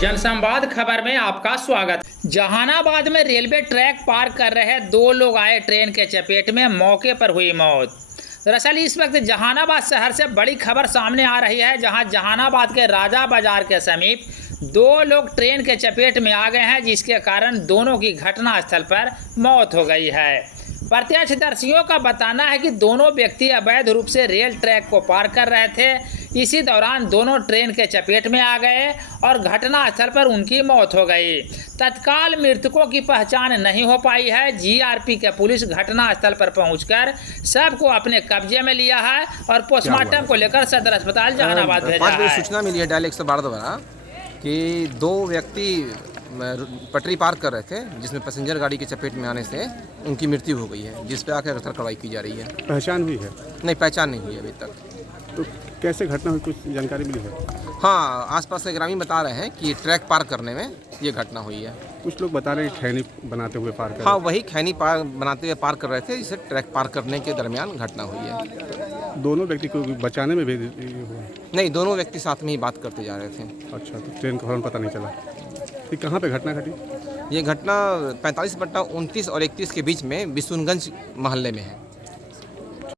जनसंवाद खबर में आपका स्वागत। जहानाबाद में रेलवे ट्रैक पार कर रहे दो लोग आए ट्रेन के चपेट में, मौके पर हुई मौत। दरअसल इस वक्त जहानाबाद शहर से बड़ी खबर सामने आ रही है, जहां जहानाबाद के राजा बाजार के समीप दो लोग ट्रेन के चपेट में आ गए हैं, जिसके कारण दोनों की घटनास्थल पर मौत हो गई है। प्रत्यक्षदर्शियों का बताना है कि दोनों व्यक्ति अवैध रूप से रेल ट्रैक को पार कर रहे थे। इसी दौरान दोनों ट्रेन के चपेट में आ गए और घटनास्थल पर उनकी मौत हो गई। तत्काल मृतकों की पहचान नहीं हो पाई है। जीआरपी के पुलिस घटनास्थल पर पहुंचकर शव को अपने कब्जे में लिया है और पोस्टमार्टम को लेकर सदर अस्पताल जहानाबाद भेजा है। सूचना मिली है डायल 112 द्वारा कि दो व्यक्ति पटरी पार कर रहे थे, जिसमें पैसेंजर गाड़ी के चपेट में आने से उनकी मृत्यु हो गई है, जिस पे आकर कार्रवाई की जा रही है। पहचान हुई है? नहीं, पहचान नहीं हुई अभी तक। तो कैसे घटना हुई, कुछ जानकारी मिली है? हाँ, आसपास के ग्रामीण बता रहे हैं कि ट्रैक पार करने में ये घटना हुई है। कुछ लोग बता रहे हैं खैनी बनाते हुए पार कर। हाँ, वही खैनी पार बनाते हुए पार कर रहे थे, जिसे ट्रैक पार करने के दरमियान घटना हुई है। दोनों व्यक्ति को बचाने में भी हुआ? नहीं, दोनों व्यक्ति साथ में ही बात करते जा रहे थे। अच्छा, तो ट्रेन का फौरन पता नहीं चला। ये कहाँ पे घटना घटी? ये घटना 45/29 और 31 के बीच में बिशुनगंज मोहल्ले में है।